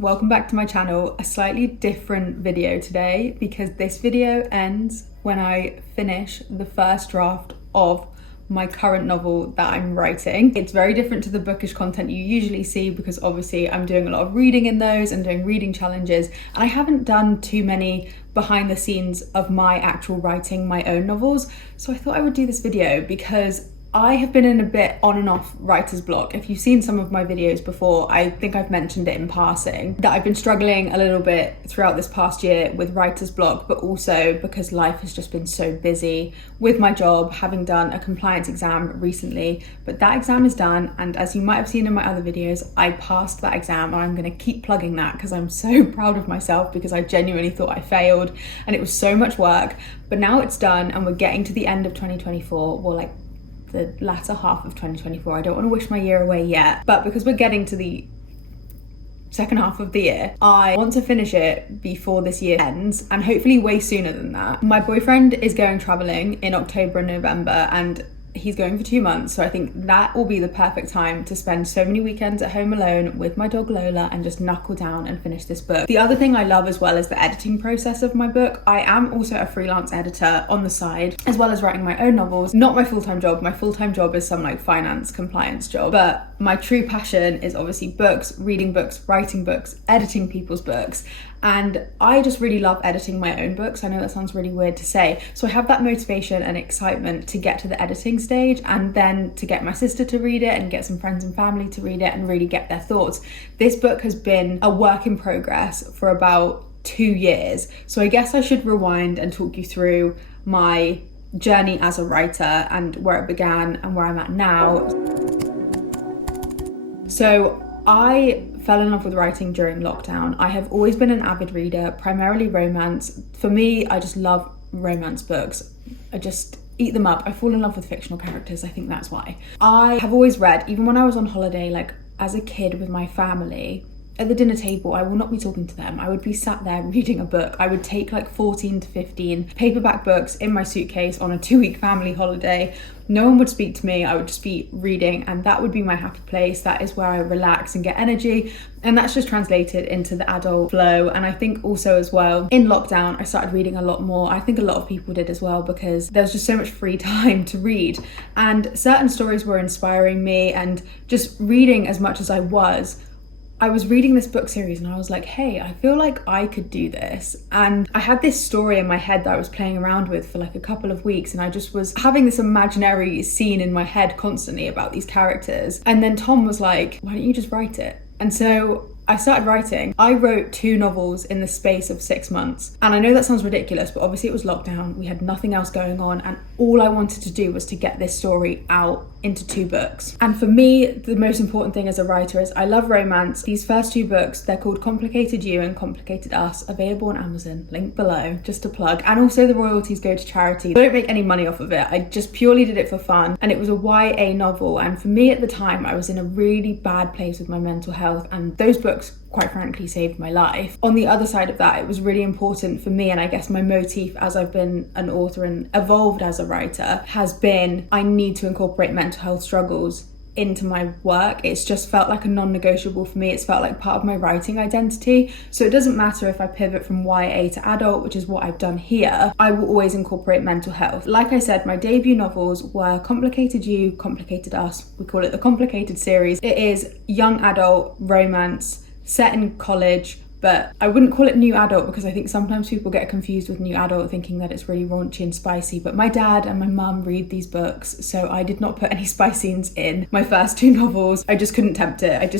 Welcome back to my channel. A slightly different video today because this video ends when I finish the first draft of my current novel that I'm writing. It's very different to the bookish content you usually see because obviously I'm doing a lot of reading in those and doing reading challenges, and I haven't done too many behind the scenes of my actual writing my own novels. So I thought I would do this video because I have been in a bit on and off writer's block. If you've seen some of my videos before, I think I've mentioned it in passing, that I've been struggling a little bit throughout this past year with writer's block, but also because life has just been so busy with my job, having done a compliance exam recently. But that exam is done, and as you might have seen in my other videos, I passed that exam, and I'm gonna keep plugging that because I'm so proud of myself because I genuinely thought I failed and it was so much work. But now it's done and we're getting to the end of 2024, well, like the latter half of 2024. I don't want to wish my year away yet, but because we're getting to the second half of the year, I want to finish it before this year ends, and hopefully way sooner than that. My boyfriend is going traveling in October and November, and he's going for 2 months, so I think that will be the perfect time to spend so many weekends at home alone with my dog Lola and just knuckle down and finish this book. The other thing I love as well is the editing process of my book. I am also a freelance editor on the side, as well as writing my own novels. Not my full-time job. My full-time job is some like finance compliance job, but my true passion is obviously books, reading books, writing books, editing people's books. And I just really love editing my own books. I know that sounds really weird to say. So I have that motivation and excitement to get to the editing stage and then to get my sister to read it and get some friends and family to read it and really get their thoughts. This book has been a work in progress for about 2 years. So I guess I should rewind and talk you through my journey as a writer and where it began and where I'm at now. So I fell in love with writing during lockdown. I have always been an avid reader, primarily romance. For me, I just love romance books. I just eat them up. I fall in love with fictional characters. I think that's why. I have always read, even when I was on holiday, like as a kid with my family, at the dinner table, I will not be talking to them. I would be sat there reading a book. I would take like 14 to 15 paperback books in my suitcase on a 2-week family holiday. No one would speak to me. I would just be reading, and that would be my happy place. That is where I relax and get energy. And that's just translated into the adult flow. And I think also as well, in lockdown, I started reading a lot more. I think a lot of people did as well because there was just so much free time to read. And certain stories were inspiring me, and just reading as much as I was reading this book series and I was like, hey, I feel like I could do this. And I had this story in my head that I was playing around with for like a couple of weeks, and I just was having this imaginary scene in my head constantly about these characters. And then Tom was like, why don't you just write it? And so I started writing. I wrote 2 novels in the space of 6 months. And I know that sounds ridiculous, but obviously it was lockdown. We had nothing else going on, and all I wanted to do was to get this story out into 2 books. And for me, the most important thing as a writer is I love romance. These first 2 books, they're called Complicated You and Complicated Us, available on Amazon, link below, just to plug. And also the royalties go to charity. I don't make any money off of it. I just purely did it for fun. And it was a YA novel. And for me at the time, I was in a really bad place with my mental health, and those books quite frankly saved my life. On the other side of that, it was really important for me, and I guess my motif as I've been an author and evolved as a writer has been I need to incorporate mental health struggles into my work. It's just felt like a non-negotiable for me. It's felt like part of my writing identity. So it doesn't matter if I pivot from YA to adult, which is what I've done here, I will always incorporate mental health. Like I said, my debut novels were Complicated You, Complicated Us. We call it the Complicated series. It is young adult romance set in college, but I wouldn't call it new adult because I think sometimes people get confused with new adult thinking that it's really raunchy and spicy. But my dad and my mum read these books, so I did not put any spice scenes in my first 2 novels. I just couldn't tempt it.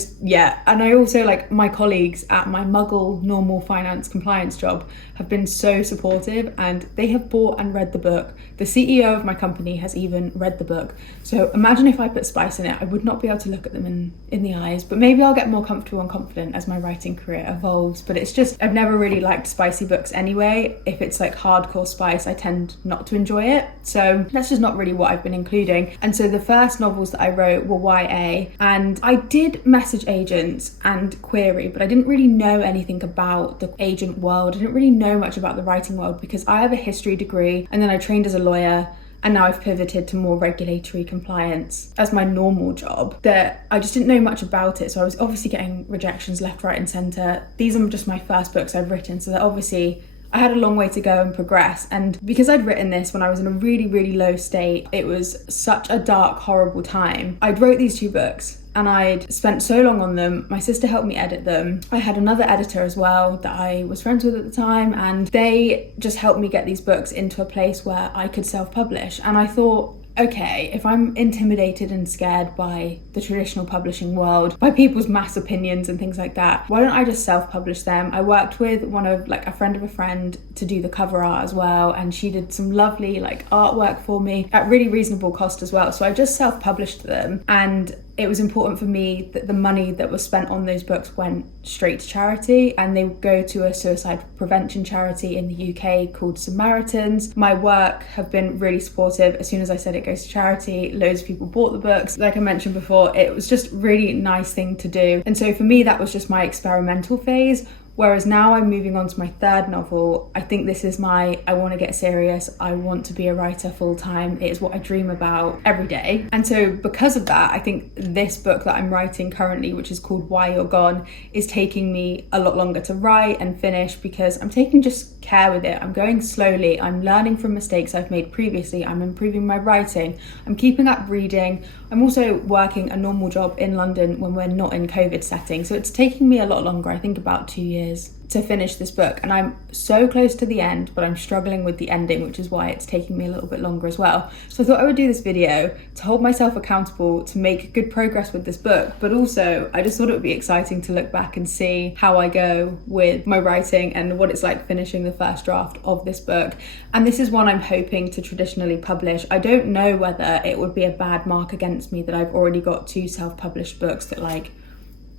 And I also, like, my colleagues at my muggle normal finance compliance job have been so supportive, and they have bought and read the book. The CEO of my company has even read the book. So imagine if I put spice in it, I would not be able to look at them in the eyes. But maybe I'll get more comfortable and confident as my writing career evolves. But it's just, I've never really liked spicy books anyway. If it's like hardcore spice, I tend not to enjoy it. So that's just not really what I've been including. And so the first novels that I wrote were YA, and I did message agents and query, but I didn't really know anything about the agent world. I didn't really know much about the writing world because I have a history degree, and then I trained as a lawyer. and now I've pivoted to more regulatory compliance as my normal job, that I just didn't know much about it. So I was obviously getting rejections left, right and centre. These are just my first books I've written, so that obviously I had a long way to go and progress. And because I'd written this when I was in a really, really low state, it was such a dark, horrible time. I'd wrote these 2 books and I'd spent so long on them. My sister helped me edit them. I had another editor as well that I was friends with at the time, and they just helped me get these books into a place where I could self-publish. And I thought, okay, if I'm intimidated and scared by the traditional publishing world, by people's mass opinions and things like that, why don't I just self-publish them? I worked with a friend of a friend to do the cover art as well, and she did some lovely artwork for me at really reasonable cost as well. So I just self-published them, and it was important for me that the money that was spent on those books went straight to charity, and they go to a suicide prevention charity in the UK called Samaritans. My work have been really supportive. As soon as I said it goes to charity, loads of people bought the books. Like I mentioned before, it was just really nice thing to do. And so for me, that was just my experimental phase. Whereas now I'm moving on to my 3rd novel. I think this is I want to get serious. I want to be a writer full time. It is what I dream about every day. And so because of that, I think this book that I'm writing currently, which is called Why You're Gone, is taking me a lot longer to write and finish because I'm taking just care with it. I'm going slowly. I'm learning from mistakes I've made previously. I'm improving my writing. I'm keeping up reading. I'm also working a normal job in London when we're not in COVID setting. So it's taking me a lot longer, I think about 2 years to finish this book, and I'm so close to the end, but I'm struggling with the ending, which is why it's taking me a little bit longer as well. So I thought I would do this video to hold myself accountable to make good progress with this book, but also I just thought it would be exciting to look back and see how I go with my writing and what it's like finishing the first draft of this book. And this is one I'm hoping to traditionally publish. I don't know whether it would be a bad mark against me that I've already got 2 self-published books that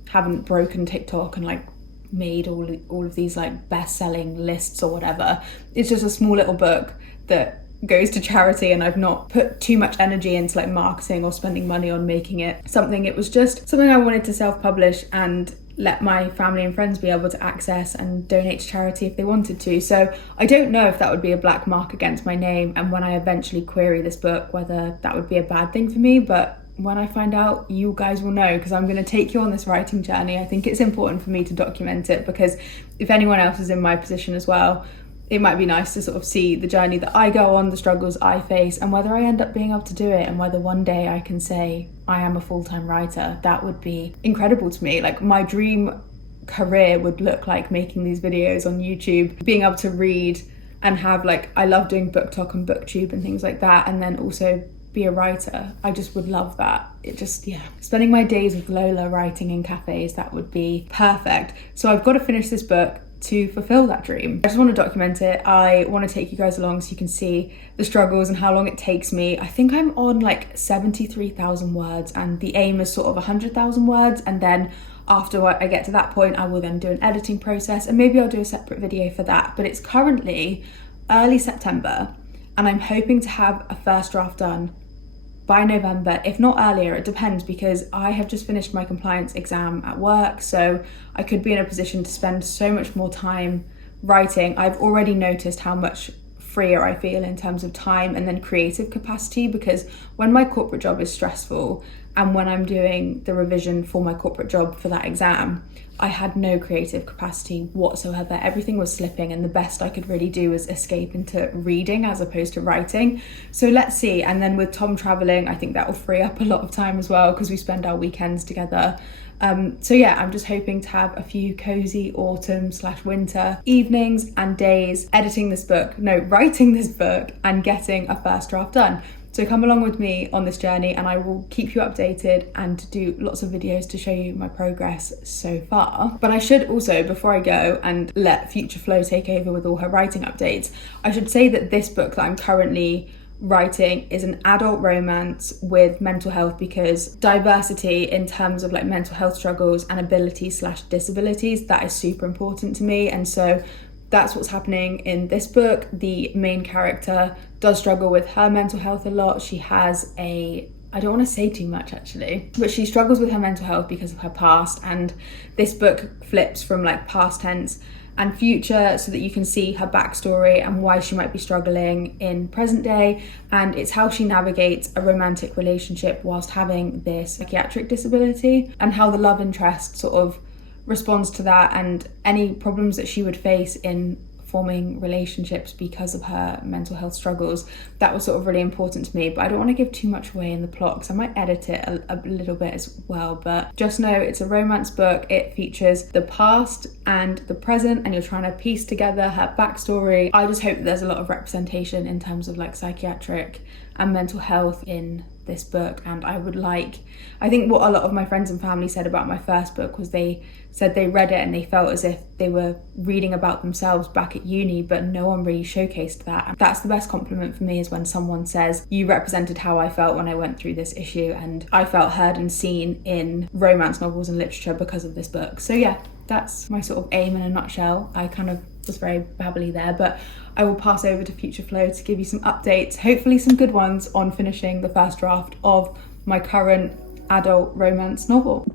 haven't broken TikTok and made all of these best-selling lists or whatever. It's just a small little book that goes to charity, and I've not put too much energy into marketing or spending money on making it something. It was just something I wanted to self-publish and let my family and friends be able to access and donate to charity if they wanted to. So I don't know if that would be a black mark against my name, and when I eventually query this book, whether that would be a bad thing for me. But when I find out, you guys will know, because I'm going to take you on this writing journey. I think it's important for me to document it, because if anyone else is in my position as well, it might be nice to sort of see the journey that I go on, the struggles I face, and whether I end up being able to do it, and whether one day I can say I am a full-time writer. That would be incredible to me. My dream career would look like making these videos on YouTube, being able to read and have I love doing BookTok and BookTube and things like that, and then also be a writer. I just would love that. Spending my days with Lola writing in cafes, that would be perfect. So I've got to finish this book to fulfill that dream. I just want to document it. I want to take you guys along so you can see the struggles and how long it takes me. I think I'm on 73,000 words, and the aim is sort of 100,000 words, and then after I get to that point, I will then do an editing process, and maybe I'll do a separate video for that. But it's currently early September, and I'm hoping to have a first draft done by November, if not earlier. It depends, because I have just finished my compliance exam at work, so I could be in a position to spend so much more time writing. I've already noticed how much freer I feel in terms of time and then creative capacity, because when my corporate job is stressful and when I'm doing the revision for my corporate job for that exam, I had no creative capacity whatsoever. Everything was slipping, and the best I could really do was escape into reading as opposed to writing. So let's see. And then with Tom traveling, I think that will free up a lot of time as well, because we spend our weekends together. So yeah, I'm just hoping to have a few cozy autumn/winter evenings and days writing this book and getting a first draft done. So come along with me on this journey, and I will keep you updated and do lots of videos to show you my progress so far. But I should also, before I go and let Future Flow take over with all her writing updates, I should say that this book that I'm currently writing is an adult romance with mental health, because diversity in terms of mental health struggles and abilities/disabilities, that is super important to me. And so that's what's happening in this book. The main character does struggle with her mental health a lot. She has I don't want to say too much actually, but she struggles with her mental health because of her past, and this book flips from past tense and future, so that you can see her backstory and why she might be struggling in present day. And it's how she navigates a romantic relationship whilst having this psychiatric disability, and how the love interest sort of responds to that, and any problems that she would face in forming relationships because of her mental health struggles. That was sort of really important to me, but I don't want to give too much away in the plot because I might edit it a little bit as well. But just know it's a romance book. It features the past and the present, and you're trying to piece together her backstory. I just hope that there's a lot of representation in terms of like psychiatric and mental health in this book. And I think what a lot of my friends and family said about my first book was they said they read it and they felt as if they were reading about themselves back at uni, but no one really showcased that. And that's the best compliment for me, is when someone says, you represented how I felt when I went through this issue, and I felt heard and seen in romance novels and literature because of this book. So yeah, that's my sort of aim in a nutshell. I kind of was very babbly there, but I will pass over to Future Flow to give you some updates, hopefully some good ones, on finishing the first draft of my current adult romance novel.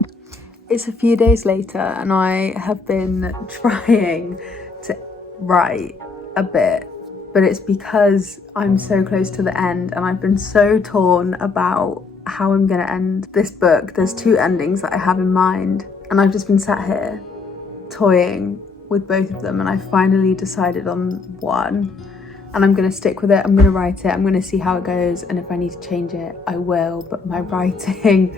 It's a few days later and I have been trying to write a bit, but it's because I'm so close to the end and I've been so torn about how I'm going to end this book. There's 2 endings that I have in mind, and I've just been sat here toying with both of them, and I finally decided on one, and I'm going to stick with it. I'm going to write it, I'm going to see how it goes, and if I need to change it I will. But my writing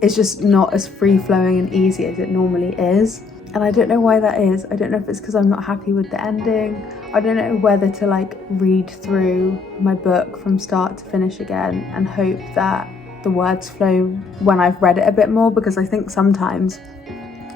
is just not as free-flowing and easy as it normally is, and I don't know why that is. I don't know if it's because I'm not happy with the ending. I don't know whether to like read through my book from start to finish again and hope that the words flow when I've read it a bit more, because I think sometimes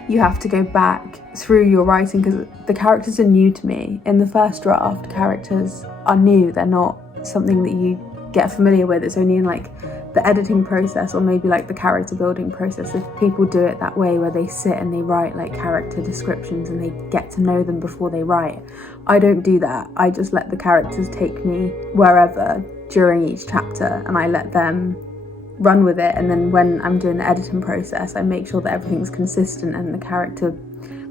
you have to go back through your writing because the characters are new to me. In the first draft, characters are new. They're not something that you get familiar with. It's only in like the editing process, or maybe like the character building process, if people do it that way where they sit and they write like character descriptions and they get to know them before they write. I don't do that. I just let the characters take me wherever during each chapter and I let them run with it, and then when I'm doing the editing process I make sure that everything's consistent and the character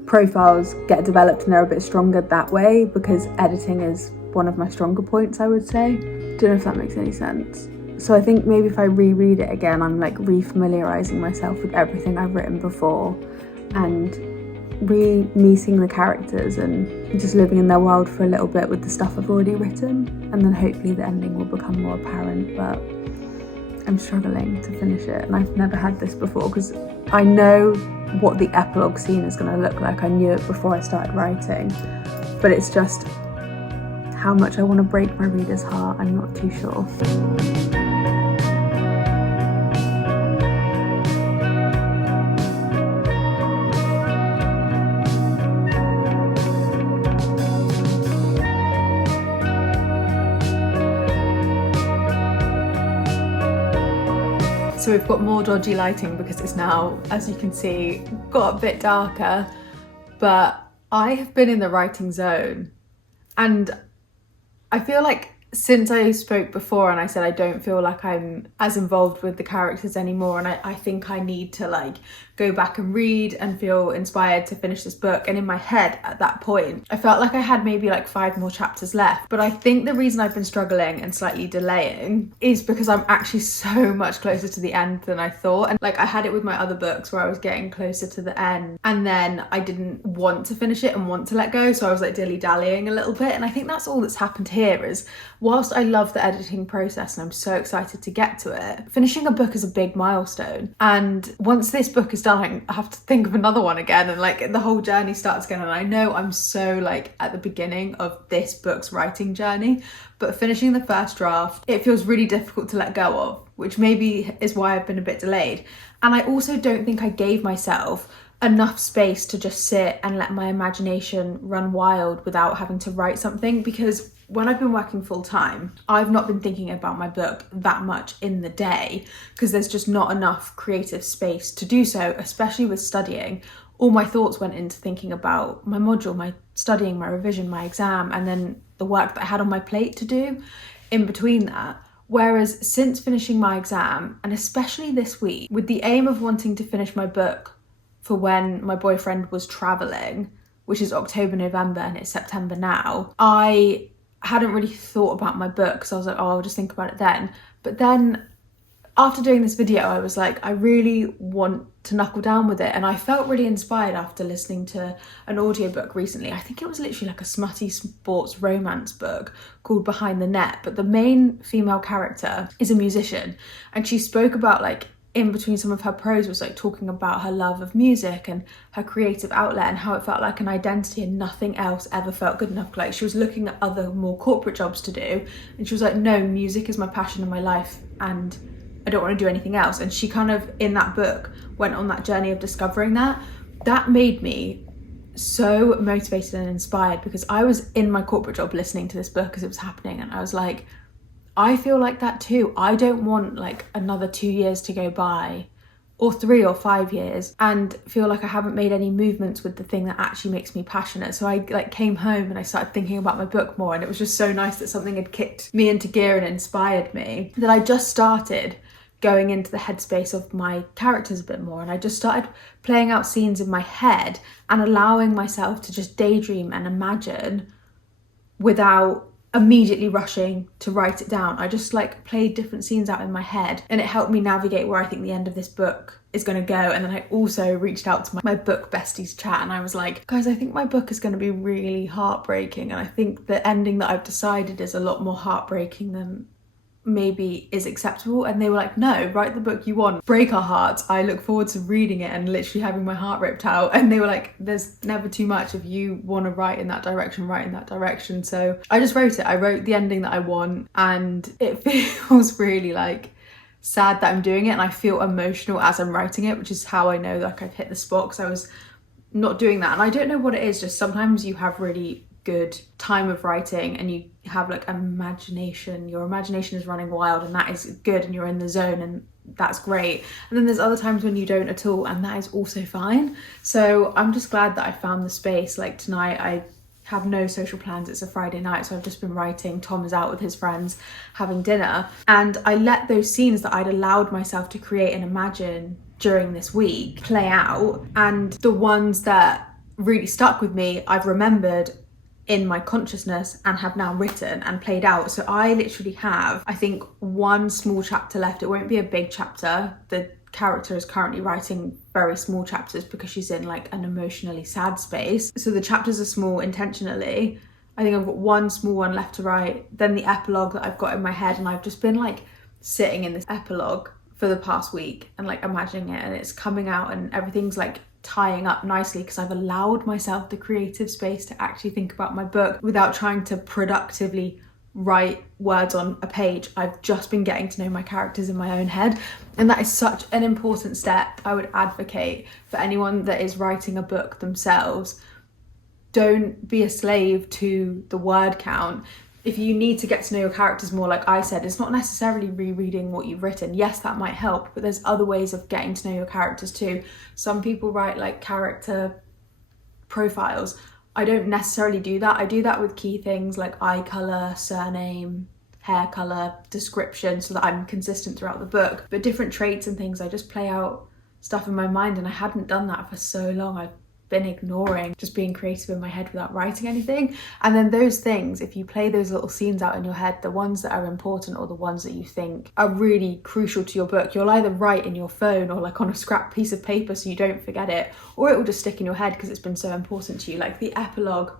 profiles get developed and they're a bit stronger that way, because editing is one of my stronger points, I would say. Don't know if that makes any sense. So I think maybe if I reread it again, I'm like re-familiarising myself with everything I've written before and re-meeting the characters and just living in their world for a little bit with the stuff I've already written, and then hopefully the ending will become more apparent. But I'm struggling to finish it, and I've never had this before because I know what the epilogue scene is going to look like. I knew it before I started writing, but it's just how much I want to break my reader's heart. I'm not too sure. So we've got more dodgy lighting because it's now, as you can see, got a bit darker, but I have been in the writing zone, and I feel like since I spoke before and I said I don't feel like I'm as involved with the characters anymore, and I think I need to like go back and read and feel inspired to finish this book. And in my head at that point I felt like I had maybe like 5 more chapters left, but I think the reason I've been struggling and slightly delaying is because I'm actually so much closer to the end than I thought. And like I had it with my other books where I was getting closer to the end and then I didn't want to finish it and want to let go, so I was like dilly-dallying a little bit. And I think that's all that's happened here, is whilst I love the editing process and I'm so excited to get to it, finishing a book is a big milestone, and once this book is done I have to think of another one again, and like the whole journey starts again. And I know I'm so like at the beginning of this book's writing journey, but finishing the first draft, it feels really difficult to let go of, which maybe is why I've been a bit delayed. And I also don't think I gave myself enough space to just sit and let my imagination run wild without having to write something, because when I've been working full time, I've not been thinking about my book that much in the day because there's just not enough creative space to do so, especially with studying. All my thoughts went into thinking about my module, my studying, my revision, my exam, and then the work that I had on my plate to do in between that. Whereas since finishing my exam, and especially this week, with the aim of wanting to finish my book for when my boyfriend was traveling, which is October, November, and it's September now, I hadn't really thought about my book, so I was like, oh, I'll just think about it then. But then after doing this video, I was like, I really want to knuckle down with it. And I felt really inspired after listening to an audiobook recently. I think it was literally like a smutty sports romance book called Behind the Net. But the main female character is a musician. And she spoke about, like, in between some of her prose was like talking about her love of music and her creative outlet and how it felt like an identity and nothing else ever felt good enough. Like, she was looking at other more corporate jobs to do. And she was like, no, music is my passion in my life. And I don't want to do anything else. And she kind of, in that book, went on that journey of discovering that. That made me so motivated and inspired, because I was in my corporate job listening to this book as it was happening, and I was like, I feel like that too. I don't want like another 2 years to go by, or 3 or 5 years, and feel like I haven't made any movements with the thing that actually makes me passionate. So I like came home and I started thinking about my book more, and it was just so nice that something had kicked me into gear and inspired me, that I just started going into the headspace of my characters a bit more. And I just started playing out scenes in my head and allowing myself to just daydream and imagine without immediately rushing to write it down. I just like played different scenes out in my head, and it helped me navigate where I think the end of this book is going to go. And then I also reached out to my book besties chat, and I was like, guys, I think my book is going to be really heartbreaking, and I think the ending that I've decided is a lot more heartbreaking than maybe is acceptable. And they were like, no, write the book you want, break our hearts. I look forward to reading it and literally having my heart ripped out. And they were like, there's never too much. If you want to write in that direction, write in that direction. So I just wrote it. I wrote the ending that I want, and it feels really like sad that I'm doing it, and I feel emotional as I'm writing it, which is how I know like I've hit the spot, because I was not doing that. And I don't know what it is, just sometimes you have really good time of writing and you have like imagination, your imagination is running wild, and that is good, and you're in the zone, and that's great. And then there's other times when you don't at all, and that is also fine. So I'm just glad that I found the space. Like tonight I have no social plans, it's a Friday night, so I've just been writing. Tom is out with his friends having dinner, and I let those scenes that I'd allowed myself to create and imagine during this week play out, and the ones that really stuck with me I've remembered in my consciousness and have now written and played out. So I literally have, I think, one small chapter left. It won't be a big chapter. The character is currently writing very small chapters because she's in like an emotionally sad space. So the chapters are small intentionally. I think I've got one small one left to write. Then the epilogue that I've got in my head, and I've just been like sitting in this epilogue for the past week and like imagining it, and it's coming out and everything's like tying up nicely, because I've allowed myself the creative space to actually think about my book without trying to productively write words on a page. I've just been getting to know my characters in my own head, and that is such an important step. I would advocate for anyone that is writing a book themselves, don't be a slave to the word count. If you need to get to know your characters more, like I said, it's not necessarily rereading what you've written. Yes, that might help, but there's other ways of getting to know your characters too. Some people write like character profiles. I don't necessarily do that. I do that with key things like eye colour, surname, hair colour, description, so that I'm consistent throughout the book. But different traits and things, I just play out stuff in my mind, and I hadn't done that for so long. I've been ignoring just being creative in my head without writing anything. And then those things, if you play those little scenes out in your head, the ones that are important or the ones that you think are really crucial to your book, you'll either write in your phone or like on a scrap piece of paper so you don't forget it, or it will just stick in your head because it's been so important to you. Like the epilogue,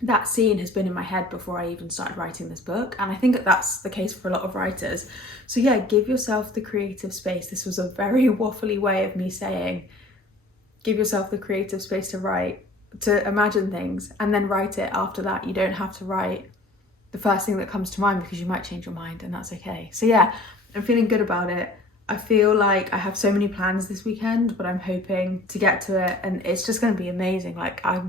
that scene has been in my head before I even started writing this book, and I think that that's the case for a lot of writers. So yeah, give yourself the creative space. This was a very waffly way of me saying give yourself the creative space to write, to imagine things, and then write it after that. You don't have to write the first thing that comes to mind, because you might change your mind, and that's okay. So yeah, I'm feeling good about it. I feel like I have so many plans this weekend, but I'm hoping to get to it, and it's just going to be amazing. Like I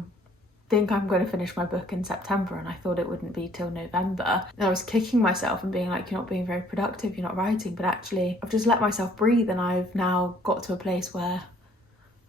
think I'm going to finish my book in September, and I thought it wouldn't be till November. And I was kicking myself and being like, you're not being very productive, you're not writing. But actually I've just let myself breathe, and I've now got to a place where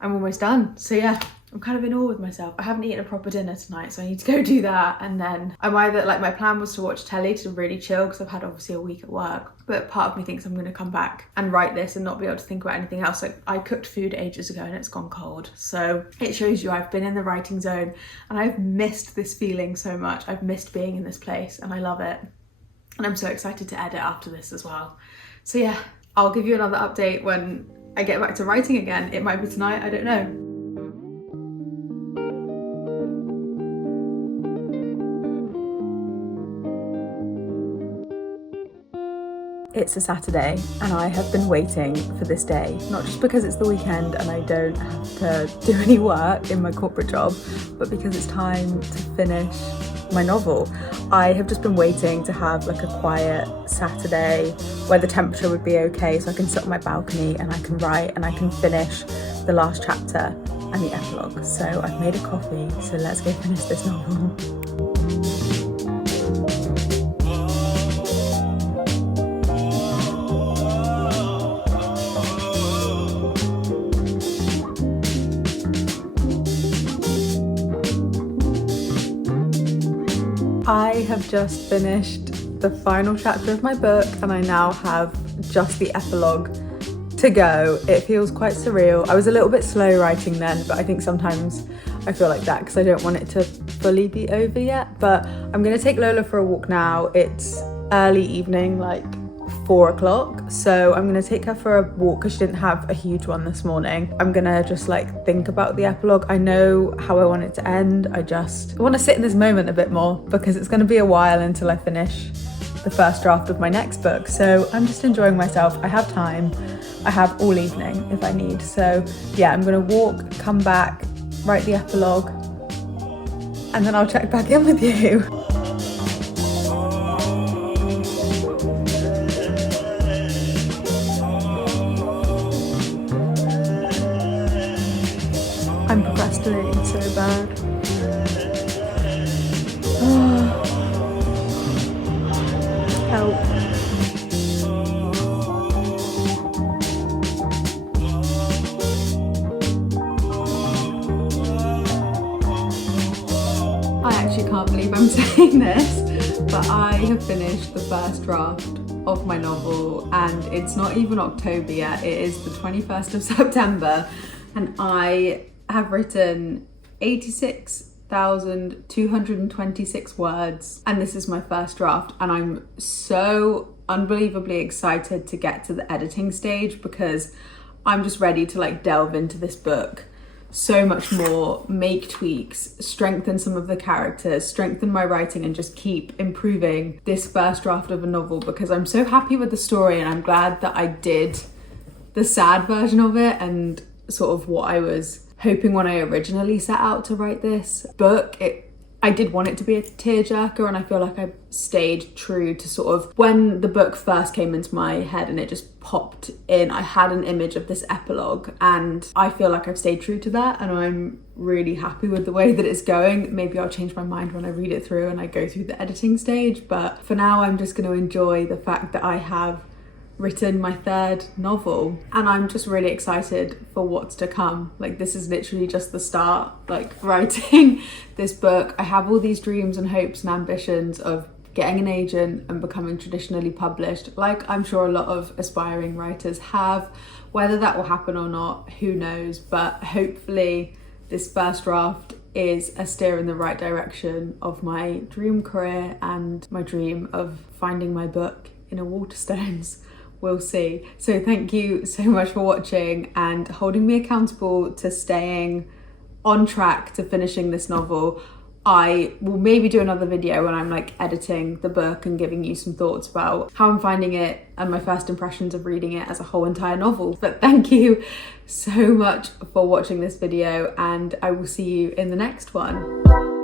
I'm almost done. So yeah, I'm kind of in awe with myself. I haven't eaten a proper dinner tonight, so I need to go do that. And then I'm either, like, my plan was to watch telly to really chill because I've had obviously a week at work. But part of me thinks I'm going to come back and write this and not be able to think about anything else. Like, I cooked food ages ago and it's gone cold. So it shows you I've been in the writing zone and I've missed this feeling so much. I've missed being in this place and I love it. And I'm so excited to edit after this as well. So yeah, I'll give you another update when I get back to writing again. It might be tonight, I don't know. It's a Saturday and I have been waiting for this day, not just because it's the weekend and I don't have to do any work in my corporate job, but because it's time to finish my novel. I have just been waiting to have like a quiet Saturday where the temperature would be okay so I can sit on my balcony and I can write and I can finish the last chapter and the epilogue. So I've made a coffee, so let's go finish this novel. I have just finished the final chapter of my book and I now have just the epilogue to go. It feels quite surreal. I was a little bit slow writing then, but I think sometimes I feel like that because I don't want it to fully be over yet. But I'm going to take Lola for a walk now. It's early evening, like 4 o'clock. So I'm going to take her for a walk because she didn't have a huge one this morning. I'm going to just like think about the epilogue. I know how I want it to end. I want to sit in this moment a bit more because it's going to be a while until I finish the first draft of my next book. So I'm just enjoying myself. I have time. I have all evening if I need. So yeah, I'm going to walk, come back, write the epilogue, and then I'll check back in with you. I'm procrastinating so bad. Help. I actually can't believe I'm saying this, but I have finished the first draft of my novel and it's not even October yet. It is the 21st of September and I have written 86,226 words and this is my first draft and I'm so unbelievably excited to get to the editing stage because I'm just ready to like delve into this book so much more, make tweaks, strengthen some of the characters, strengthen my writing and just keep improving this first draft of a novel because I'm so happy with the story and I'm glad that I did the sad version of it and sort of what I was hoping when I originally set out to write this book. I did want it to be a tearjerker and I feel like I stayed true to sort of when the book first came into my head and it just popped in, I had an image of this epilogue and I feel like I've stayed true to that and I'm really happy with the way that it's going. Maybe I'll change my mind when I read it through and I go through the editing stage, but for now I'm just going to enjoy the fact that I have written my third novel and I'm just really excited for what's to come. Like this is literally just the start, like writing this book. I have all these dreams and hopes and ambitions of getting an agent and becoming traditionally published, like I'm sure a lot of aspiring writers have. Whether that will happen or not, who knows, but hopefully this first draft is a steer in the right direction of my dream career and my dream of finding my book in a Waterstones. We'll see. So thank you so much for watching and holding me accountable to staying on track to finishing this novel. I will maybe do another video when I'm like editing the book and giving you some thoughts about how I'm finding it and my first impressions of reading it as a whole entire novel. But thank you so much for watching this video and I will see you in the next one.